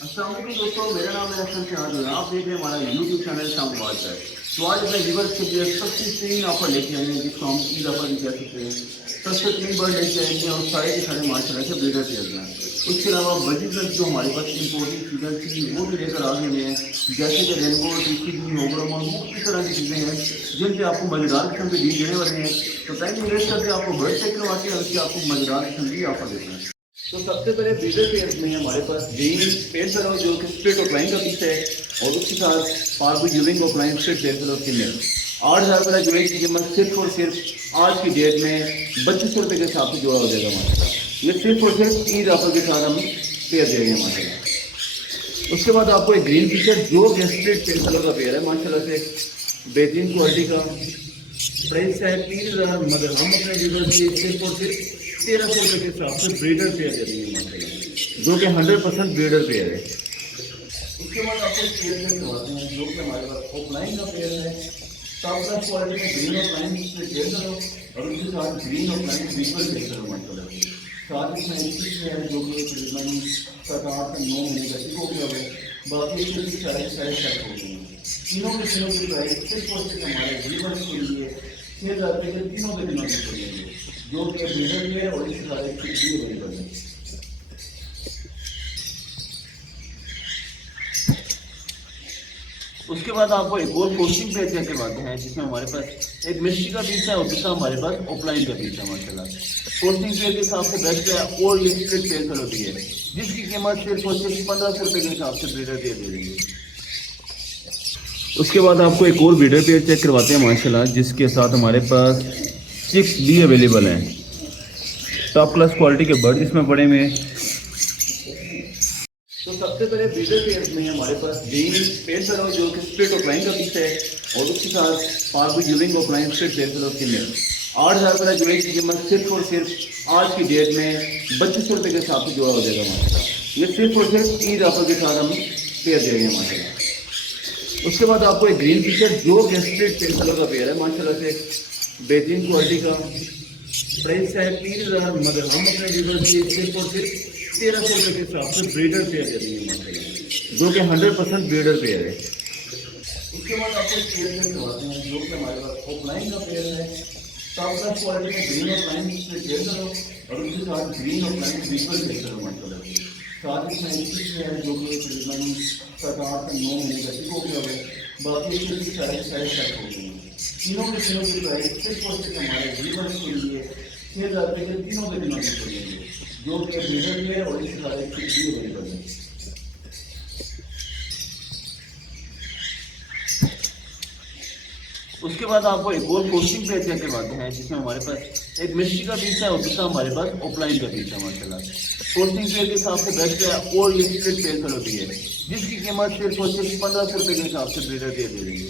अस्सलाम वालेकुम दोस्तों, मेरा नाम है हसन शहाद और आप देख रहे हैं हमारा यूट्यूब चैनल शाम बात है। तो आज अपने व्यूअर्स के लिए सबसे तीन ऑफर लेके आए हैं जिसको हम ईद ऑफर भी कह सकते हैं। सबसे तीन बर्ड लेके आएंगे और सारे के सारे माशाल्लाह से ब्रीडर पेयर हैं। उसके अलावा बजीगर जो हमारे पास इम्पोर्टेंट चीज़ें थी वो भी लेकर आ गए हैं, जैसे कि रेनबो टीसी होग्रामोन मुख्य तरह की चीज़ें हैं जिनसे आपको मज़ेदार किस्म के डील देने वाले हैं। तो टाइम वेस्ट करके आपको बर्ड चेक करवाते हैं और उसकी आपको मज़ेदार किस्म की ऑफर देते हैं। तो सबसे पहले ब्रीडर पेयर में हमारे पास ग्रीन पेयर करो जो कि स्प्लिट ऑफलाइन का पीस है और उसके साथ पार्बू यूविंग ऑफलाइन स्प्लिट पेयर करो फीमेल 8,000 रुपये जोड़े की कीमत सिर्फ और सिर्फ आज की डेट में 3200 रुपये के हिसाब से जोड़ा हो जाएगा माशाल्लाह। ये सिर्फ और सिर्फ ईद ऑफर के साथ हम पेयर दे रहे हैं माशाल्लाह। उसके बाद आपको एक ग्रीन फीचर जो कि स्प्लिट पेयर कलर का पेयर है माशाल्लाह से बेहतरीन क्वालिटी का प्राइस है 3,000, मगर हम अपने व्यूअर्स के सिर्फ और सिर्फ 1,300 रुपये के हिसाब से ब्रीडर पेयर दे देंगे माशाल्लाह, जो कि 100% ब्रीडर पेयर है। उसके बाद आपको पेयर में करवाते हैं जो कि हमारे पास ऑफलाइन का पेयर है। टॉप क्लास क्वालिटी में ग्रीन ऑफलाइन पे पेयर करो और उसके साथ ग्रीन ऑफलाइन विजुअल पेयर करो माशाल्लाह। साथ ही में है जो कि तकरीबन 7-8 से 9 महीने का हो गया है, बाकी इसके सारे सेट हो गए हैं। तीनों की प्राइस सिर्फ और सिर्फ हमारे व्यूअर्स के लिए 6,000 रुपये के तीनों के दिनों की पड़ेंगे, जो कि ब्रीडर भी है और इसके सारे भी अवेलेबल है। उसके बाद आपको एक और पोस्टिंग पेज चेक करवाते हैं जिसमें हमारे पास एक मिस्ट्री का पीस है और दूसरा हमारे पास ऑफलाइन का पीस है माशाल्लाह। पोस्टिंग पेज के हिसाब से बेस्ट है और ये स्प्लिट पेज कलर भी है जिसकी कीमत सिर्फ और सिर्फ 1,500 रुपये के हिसाब से ब्रीडर पेयर दे देंगे। उसके बाद आपको एक और ब्रीडर पेयर चेक करवाते हैं माशाल्लाह जिसके साथ हमारे पास चिक्स भी अवेलेबल हैं। टॉप क्लास क्वालिटी के बर्ड इसमें पड़े हुए हैं। तो सबसे पहले ब्रीडर पेयर में हमारे पास ग्रीन पेयर करो जो कि स्प्लिट ऑफलाइन का पीस है और उसके साथ पार्बू यूविंग ऑफलाइन स्प्लिट पेयर करो फीमेल 8,000 रुपये जोड़े की कीमत सिर्फ और सिर्फ आज की डेट में 3200 रुपये के हिसाब से जोड़ा हो जाएगा माशाल्लाह। ये सिर्फ और सिर्फ ईद ऑफर के साथ हम पेयर दे रहे हैं माशाल्लाह। उसके बाद आपको एक ग्रीन फीचर जो कि स्प्लिट पेयर कलर का पेयर है माशाल्लाह से बेहतरीन क्वालिटी का प्राइस है 3,000, मगर हम अपने व्यूअर्स के सिर्फ और सिर्फ 1,300 रुपये के हिसाब से ब्रीडर पेयर दे देंगे माशाल्लाह, जो कि 100% ब्रीडर पेयर है। उसके बाद आपको पेयर में करवाते हैं जो कि हमारे पास ऑफलाइन का पेयर है। टॉप क्लास क्वालिटी में ग्रीन ऑफलाइन पेयर करो और उसके साथ ग्रीन ऑफलाइन विजुअल पेयर करो माशाल्लाह। साथ ही में है जो कि तकरीबन 7-8 से 9 महीने का हो गया है, बाकी इसके सारे सेट हो गए हैं। तीनों की प्राइस सिर्फ और सिर्फ हमारे व्यूअर्स के लिए 6,000 रुपये के तीनों के दिनों की पड़ेंगे, जो कि ब्रीडर भी है और इसके सारे भी अवेलेबल है। उसके बाद आपको एक और पोस्टिंग पेज चेक करवाते हैं जिसमें हमारे पास एक मिस्ट्री का पीस है और दूसरा हमारे पास ऑफलाइन का पीस है माशाल्लाह। पोस्टिंग पेज के हिसाब से बेस्ट है और ये स्प्लिट पेज कलर भी है जिसकी कीमत सिर्फ और सिर्फ 1,500 रुपये के हिसाब से ब्रीडर पेयर दे देंगे।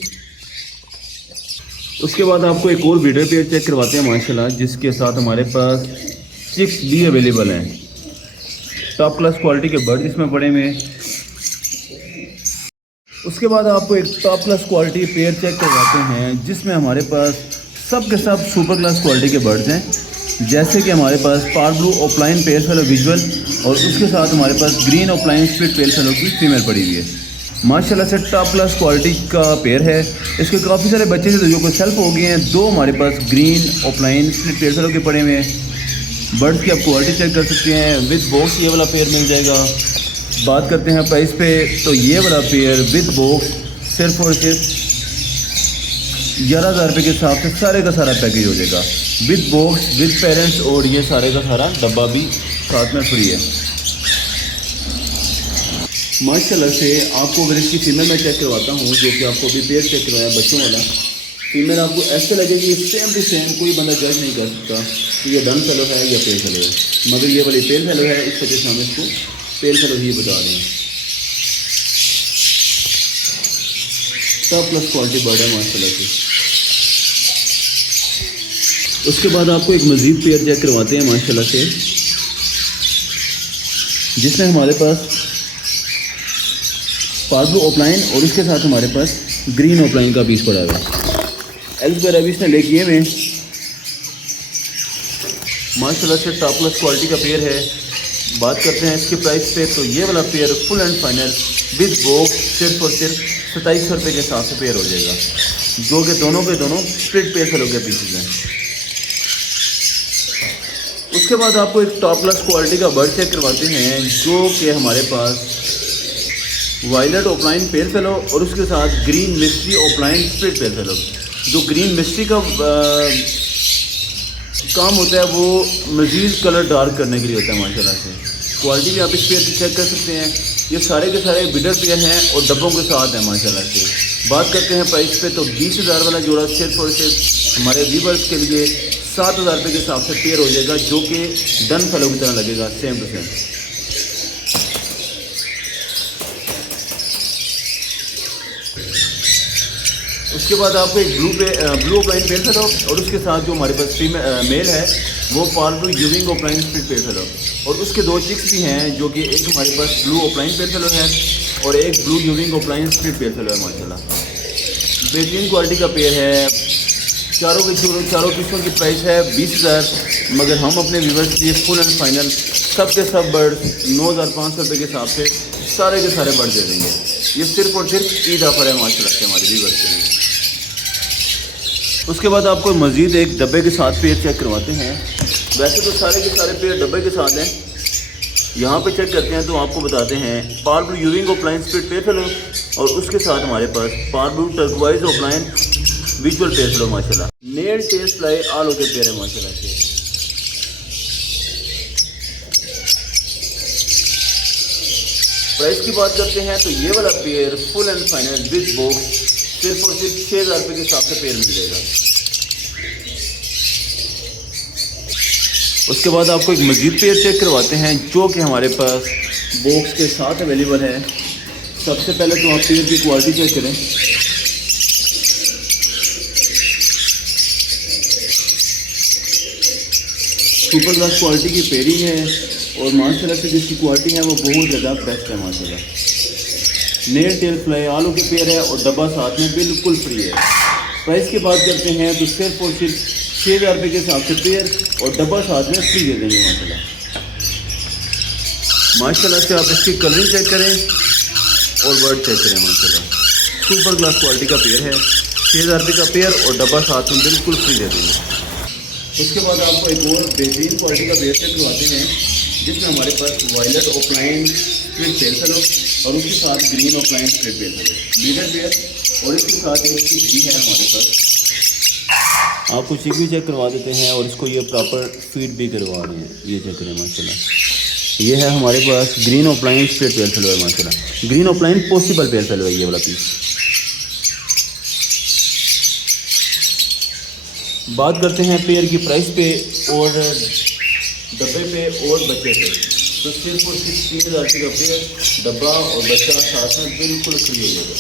उसके बाद आपको एक और ब्रीडर पेयर चेक करवाते हैं माशाल्लाह जिसके साथ हमारे पास चिक्स भी अवेलेबल हैं। टॉप क्लास क्वालिटी के बर्ड इसमें पड़े हुए हैं। उसके बाद आपको एक top class quality pair check करवाते हैं जिसमें हमारे पास सब के सब सुपर क्लास क्वालिटी के बर्ड्स हैं, जैसे कि हमारे पास parblue opaline pair fallow visual और उसके साथ हमारे पास green opaline split pair fallow की फीमेल पड़ी हुई है माशाल्लाह से टॉप क्लास क्वालिटी का पेयर है। इसके काफ़ी सारे बच्चे थे जो को सेल्फ हो गए हैं। 2 हमारे पास green opaline split pair fallow के पड़े हुए हैं। बर्ड्स की आप क्वालिटी चेक कर सकते हैं, विद बॉक्स ये वाला पेयर मिल जाएगा। बात करते हैं प्राइस पे, तो ये वाला पेयर विद बॉक्स सिर्फ और सिर्फ 11,000 रुपये के हिसाब से सारे का सारा पैकेज हो जाएगा, विद बॉक्स विद पेरेंट्स और ये सारे का सारा डब्बा भी साथ में फ्री है माशाल्लाह से। आपको अगर इसकी फीमेल में चेक करवाता हूँ जो कि आपको अभी पेयर चेक करवाया बच्चों वाला, फीमेल आपको ऐसे लगेगी सेम टू सेम, कोई बंदा जज नहीं कर सकता कि ये डन फेलो है या पेयर फेलो है, मगर ये वाली पेयर फेलो है, इस वजह से हम इसको पेयर फेलो ही बता रहे हैं। टॉप प्लस क्वालिटी बर्ड है माशाल्लाह से। उसके बाद आपको एक मज़ीद पेयर चेक करवाते हैं माशाल्लाह से जिसमें हमारे पास पार्ब्लू ऑफलाइन और उसके साथ हमारे पास ग्रीन ऑफलाइन का पीस पड़ा हुआ है। एल्स वगैरह अभी इसने ले किए हुए माशाल्लाह से टॉप क्लास क्वालिटी का पेयर है। बात करते हैं इसके प्राइस पे, तो ये वाला pair full and final with box सिर्फ और सिर्फ 2700 रुपये के हिसाब से पेयर हो जाएगा, जो कि दोनों के दोनों स्प्लिट पेयर फेलो के पीसेज हैं। उसके बाद आपको एक टॉप क्लास क्वालिटी का बर्ड चेक करवाते हैं, जो कि हमारे पास वायलेट ऑफलाइन पेयर फेलो और उसके साथ green mystery offline split pair fellow. जो ग्रीन मिस्ट्री का काम होता है वो मज़ीद कलर डार्क करने के लिए होता है माशाल्लाह से। क्वालिटी भी आप इस पेयर की चेक कर सकते हैं। ये सारे के सारे बिडर पेयर हैं और डब्बों के साथ हैं माशाल्लाह से। बात करते हैं प्राइस पे, तो 20,000 वाला जोड़ा सिर्फ और सिर्फ हमारे व्यूवर्स के लिए 7,000 रुपये के हिसाब से पेयर हो जाएगा, जो कि डन फेलो की तरह लगेगा सेम टू सेम। उसके बाद आपको एक ब्लू ऑफलाइन पेयर फेलो और उसके साथ जो हमारे पास मेल है वो पार्टू यूविंग ऑफलाइन स्प्लिट पेयर फेलो, और उसके दो चिक्स भी हैं, जो कि एक हमारे पास ब्लू ऑफलाइन पेयर फेलो है और एक blue यूविंग opaline split pair fallow है माशाल्लाह। बेहतरीन क्वालिटी का पेयर है। चारों किस्मों की प्राइस है 20,000, मगर हम अपने व्यूवर्स के लिए फुल एंड फाइनल सब के सब बर्ड्स 9,500 रुपये के हिसाब से सारे के सारे बर्ड दे देंगे। ये सिर्फ और सिर्फ ईद ऑफर है माशाल्लाह से हमारे व्यूवर्स के लिए। उसके बाद आपको मज़ीद एक डब्बे के साथ पेयर चेक करवाते हैं। वैसे तो सारे के सारे पेयर डब्बे के साथ हैं, यहाँ पे चेक करते हैं तो आपको बताते हैं पार्ब्लू यूविंग ऑफलाइन स्प्लिट पेयर फेलो और उसके साथ हमारे पास parblue turquoise opaline visual pair fallow माशाल्लाह। Nail test fly all okay pair है माशाल्लाह से। प्राइस की बात करते हैं तो ये वाला pair full and final with box सिर्फ और सिर्फ 6,000 रुपये के हिसाब से पेयर मिल जाएगा। उसके बाद आपको एक मज़ीद पेयर चेक करवाते हैं, जो कि हमारे पास बॉक्स के साथ अवेलेबल है। सबसे पहले तो आप पेयर की क्वालिटी चेक करें। सुपर क्लास क्वालिटी की पेयरिंग है और माशाल्लाह से जिसकी क्वालिटी है वो बहुत ज़्यादा बेस्ट है माशाल्लाह। नेल टेल फ्लाई आलू के पेयर है और डब्बा साथ में बिल्कुल फ्री है। प्राइस की बात करते हैं तो सिर्फ और सिर्फ 6,000 रुपये के हिसाब से पेयर और डब्बा साथ में फ्री दे देंगे माशाल्लाह। माशाल्लाह से आप इसकी कलरिंग चेक करें और वर्ड चेक करें माशाल्लाह। सुपर क्लास क्वालिटी का पेयर है, 6,000 रुपये का पेयर और डब्बा साथ में बिल्कुल फ्री दे देंगे। उसके बाद आपको एक और बेहतरीन क्वालिटी का पेयर चेक करवाते हैं, जिसमें हमारे पास violet opaline split pair fallow और उसके साथ green opaline split pair fallow leader pair और इसके साथ एक चिक भी है हमारे पास। आपको चिक भी चेक करवा देते हैं और इसको ये प्रॉपर फीड भी करवा रहे हैं। ये चेक करें माशाल्लाह। ये है हमारे पास green opaline split pair fallow है माशाल्लाह। Green opaline possible pair fallow है ये वाला पीस। बात करते हैं पेयर की प्राइस पे और डब्बे पे और बच्चे पे, तो सिर्फ और सिर्फ 3,000 रुपये का पेयर, डब्बा और बच्चा साथ में बिल्कुल फ्री हो जाएगा।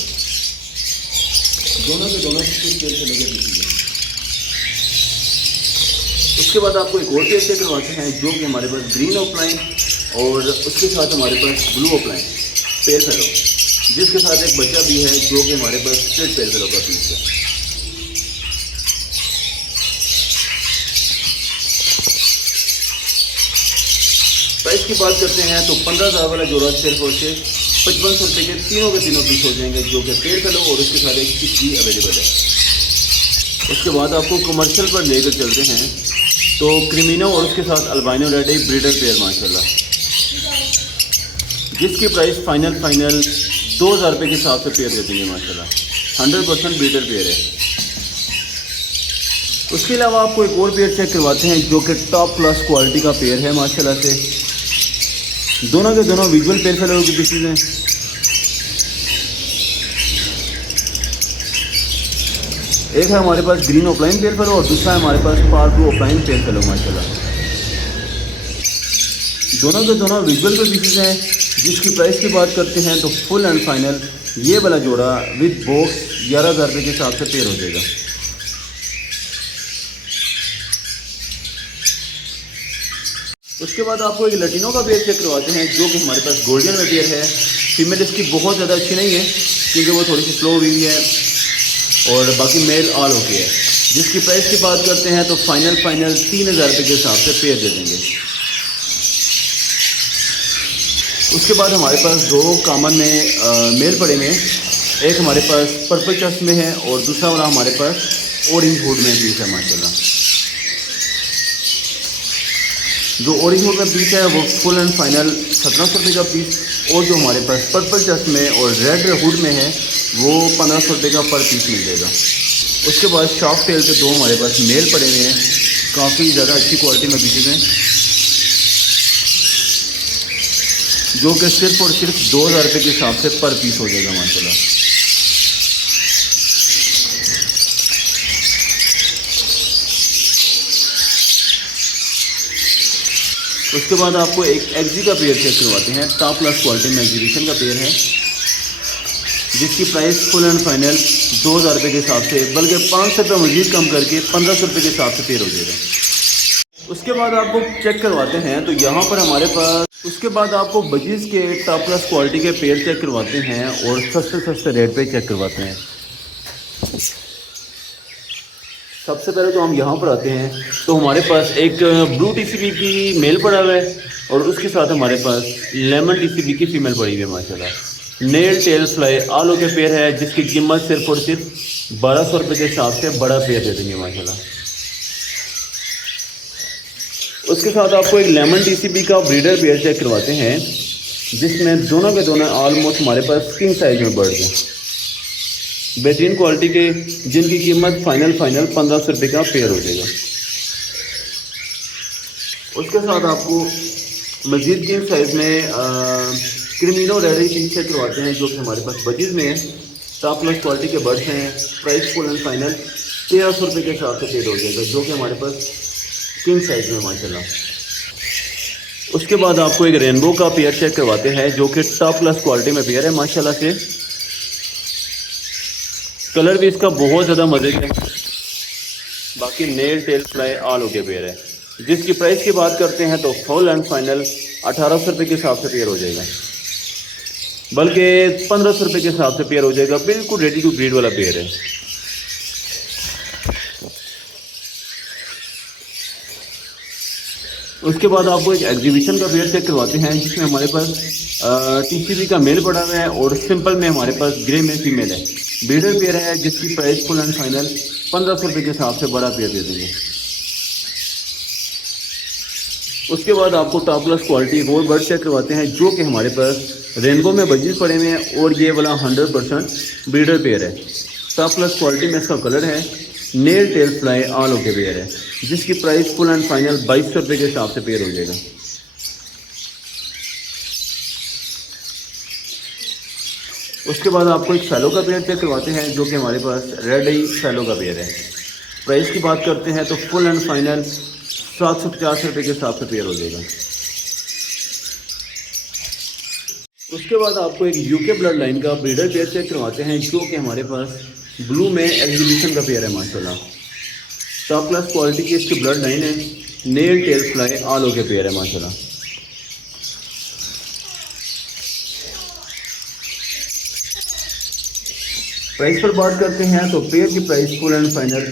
दोनों के दोनों पेयर से लगे दीजिए। उसके बाद आपको एक और पेयर से करवाते हैं, जो कि हमारे पास ग्रीन ऑफलाइन और उसके साथ हमारे पास ब्लू ऑफलाइन पेयर फेलो, जिसके साथ एक बच्चा भी है, जो कि हमारे पास स्प्लिट पेयर फेलो का पीस है। प्राइस की बात करते हैं तो 15,000 वाला जोड़ा सिर्फ और सिर्फ 5500 रुपये के तीनों पीस हो जाएंगे, जो कि पेयर फेलो और उसके साथ एक चिक भी अवेलेबल है। उसके बाद आपको कमर्शियल पर लेकर चलते हैं, तो क्रिमिनो और उसके साथ अल्बाइनो रेड एक ब्रीडर पेयर माशाल्लाह, जिसकी प्राइस फाइनल 2,000 रुपये के हिसाब से पेयर दे देंगे माशाल्लाह। 100% ब्रीडर पेयर है। उसके अलावा आपको एक और पेयर चेक करवाते हैं, जो कि टॉप क्लास क्वालिटी का पेयर है माशाल्लाह से। दोनों के दोनों विजुअल पेयर फेलो के पीसेज हैं। एक है हमारे पास ग्रीन ऑफलाइन पेयर फेलो और दूसरा है हमारे पास पार्ब्लू ऑफलाइन पेयर फेलो माशाल्लाह। दोनों के दोनों विजुअल पे पीसेज हैं। जिसकी प्राइस की बात करते हैं तो फुल एंड फाइनल ये वाला जोड़ा विद बॉक्स 11,000 रुपये के हिसाब से पेयर हो जाएगा। उसके बाद आपको एक लटीनों का पेयर चेक करवाते हैं, जो कि हमारे पास गोल्डन में पेयर है। फीमेल इसकी बहुत ज़्यादा अच्छी नहीं है क्योंकि वो थोड़ी सी स्लो हुई है और बाकी मेल ऑल ओके है। जिसकी प्राइस की बात करते हैं तो फाइनल 3,000 रुपये के हिसाब से पेयर दे देंगे। उसके बाद हमारे पास दो कॉमन में मेल पड़े में, एक हमारे पास पर्पल चेस्ट में है और दूसरा वाला हमारे पास ऑरेंज हुड में पीस है माशाल्लाह। जो ऑरेंज हुड में पीस है वो फुल एंड फाइनल 1700 रुपये का पीस, और जो हमारे पास पर्पल चेस्ट में और रेड हुड में है वो 1500 रुपये का पर पीस मिल जाएगा। उसके बाद शॉप टेल के दो हमारे पास मेल पड़े हुए हैं, काफ़ी ज़्यादा अच्छी क्वालिटी में पीसेज हैं, जो कि सिर्फ और सिर्फ 2000 रुपये के हिसाब से पर पीस हो जाएगा माशाल्लाह। उसके बाद आपको एक एक्जी का पेयर चेक करवाते हैं, टॉप क्लास क्वालिटी में एग्जीबिशन का पेयर है, जिसकी प्राइस फुल एंड फाइनल 2000 रुपये के हिसाब से, बल्कि 500 रुपये मजीद कम करके 1500 रुपये के हिसाब से पेयर हो जाएगा। उसके बाद आपको चेक करवाते हैं तो यहाँ पर हमारे पास, उसके बाद आपको बजीज़ के टॉप क्लास क्वालिटी के पेयर चेक करवाते हैं और सस्ते सस्ते रेट पे चेक करवाते हैं। सबसे पहले तो हम यहाँ पर आते हैं तो हमारे पास एक ब्लू टीसीबी की मेल पड़ा हुआ है और उसके साथ हमारे पास लेमन टीसीबी की फीमेल पड़ी हुई है माशाल्लाह। नेल टेल फ्लाई आलू के पेयर है, जिसकी कीमत सिर्फ और सिर्फ 1200 रुपये के हिसाब से बड़ा पेयर दे देंगे माशाल्लाह। उसके साथ आपको एक लेमन टीसीबी का ब्रीडर पेयर चेक करवाते हैं, जिसमें दोनों के दोनों ऑलमोस्ट हमारे पास किंग साइज में बर्ड्स हैं, बेहतरीन क्वालिटी के, जिनकी कीमत फाइनल 1500 रुपये का पेयर हो जाएगा। उसके साथ आपको मजीद किंग साइज में क्रिमिनो रेडी पीस चेक करवाते हैं, जो कि हमारे पास बजीज में है, टॉप क्लास क्वालिटी के बर्ड्स हैं, प्राइस फुल एंड फाइनल 1300 रुपये के हिसाब से पेयर हो जाएगा, जो कि हमारे पास किंग साइज में माशाल्लाह। उसके बाद आपको एक रेनबो का पेयर चेक करवाते हैं, जो कि टॉप क्लास क्वालिटी में पेयर है माशाल्लाह से। कलर भी इसका बहुत ज़्यादा मजे का है, बाकी nail tail fly all okay pair है, जिसकी प्राइस की बात करते हैं तो फुल एंड फाइनल 1800 रुपये के हिसाब से पेयर हो जाएगा, बल्कि 1500 रुपये के हिसाब से पेयर हो जाएगा। बिल्कुल रेडी टू ब्रीड वाला पेयर है। उसके बाद आपको एक एग्जीबिशन का पेयर चेक करवाते हैं, जिसमें हमारे पास टीसीबी का मेल पड़ा हुआ है और सिंपल में हमारे पास ग्रे में फीमेल है, ब्रीडर पेयर है, जिसकी प्राइस फुल एंड फाइनल 1500 रुपये के हिसाब से बड़ा पेयर दे देंगे। उसके बाद आपको टॉप क्लास क्वालिटी एक और बर्ड चेक करवाते हैं, जो कि हमारे पास रेनबो में बजीज पड़े हुए हैं और ये वाला 100% ब्रीडर पेयर है। टॉप क्लास क्वालिटी में इसका कलर है, nail tail fly all okay pair है, जिसकी प्राइस फुल एंड फाइनल 2200 रुपये के हिसाब से पेयर हो जाएगा। उसके बाद आपको एक फैलो का पेयर चेक करवाते हैं, जो कि हमारे पास रेड आई फैलो का पेयर है। प्राइस की बात करते हैं तो फुल एंड फाइनल 750 रुपये के हिसाब से पेयर हो जाएगा। उसके बाद आपको एक यूके ब्लड लाइन का ब्रीडर पेयर चेक करवाते हैं, जो कि हमारे पास ब्लू में एग्जीबिशन का पेयर है माशाल्लाह। टॉप क्लास क्वालिटी की इसकी ब्लड लाइन है, nail tail fly all okay pair है माशाल्लाह। प्राइस पर बात करते हैं तो पेयर की प्राइस फुल एंड फाइनल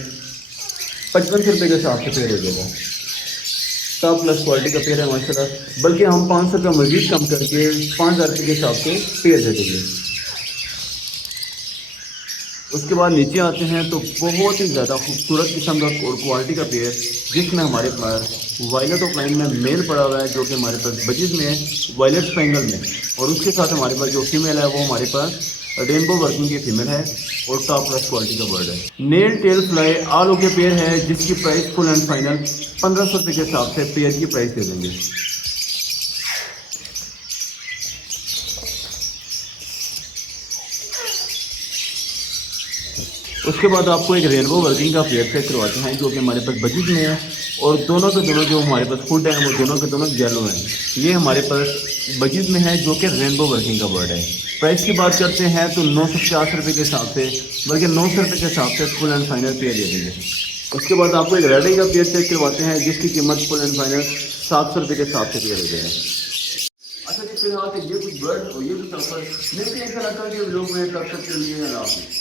5500 रुपये के हिसाब से पेयर हो जाएगा। टॉप प्लस क्वालिटी का पेयर है माशाल्लाह, बल्कि हम 500 रुपये मजीद कम करके 5000 रुपये के हिसाब से पेयर दे देंगे। उसके बाद नीचे आते हैं तो बहुत ही ज़्यादा खूबसूरत किस्म का और क्वालिटी का पेयर, जिसमें हमारे पास वायलेट ऑफ लाइन में मेल पड़ा हुआ है, जो कि हमारे पास बजीज में है, वायलेट स्पेंगल में, और उसके साथ हमारे पास जो फीमेल है वो हमारे पास रेनबो वर्किंग की फीमेल है और टॉप क्लास क्वालिटी का बर्ड है। Nail tail fly all okay pair है, जिसकी प्राइस फुल एंड फाइनल 1500 रुपये के हिसाब से पेयर की प्राइस दे देंगे। उसके बाद आपको एक रेनबो वर्किंग का पेयर चेक करवाते हैं, जो कि हमारे पास बजीज में है, और दोनों के दोनों जो हमारे पास फुट हैं वो दोनों के दोनों येलो हैं। ये हमारे पास बजीज में है, जो कि रेनबो वर्किंग का बर्ड है। प्राइस की बात करते हैं तो 950 रुपये के हिसाब से, बल्कि 900 रुपये के हिसाब से फुल एंड फाइनल पेयर दे देंगे। उसके बाद आपको एक रेड आई का पेयर चेक करवाते हैं, जिसकी कीमत फुल एंड फाइनल 700 रुपये के हिसाब से पेयर हो जाएगा। अच्छा जी, फिलहाल ये कुछ बर्ड और ये कुछ ऑफर मिलते हैं कलाकार के लोग में, तब तक के लिए अल्लाह हाफ़िज़।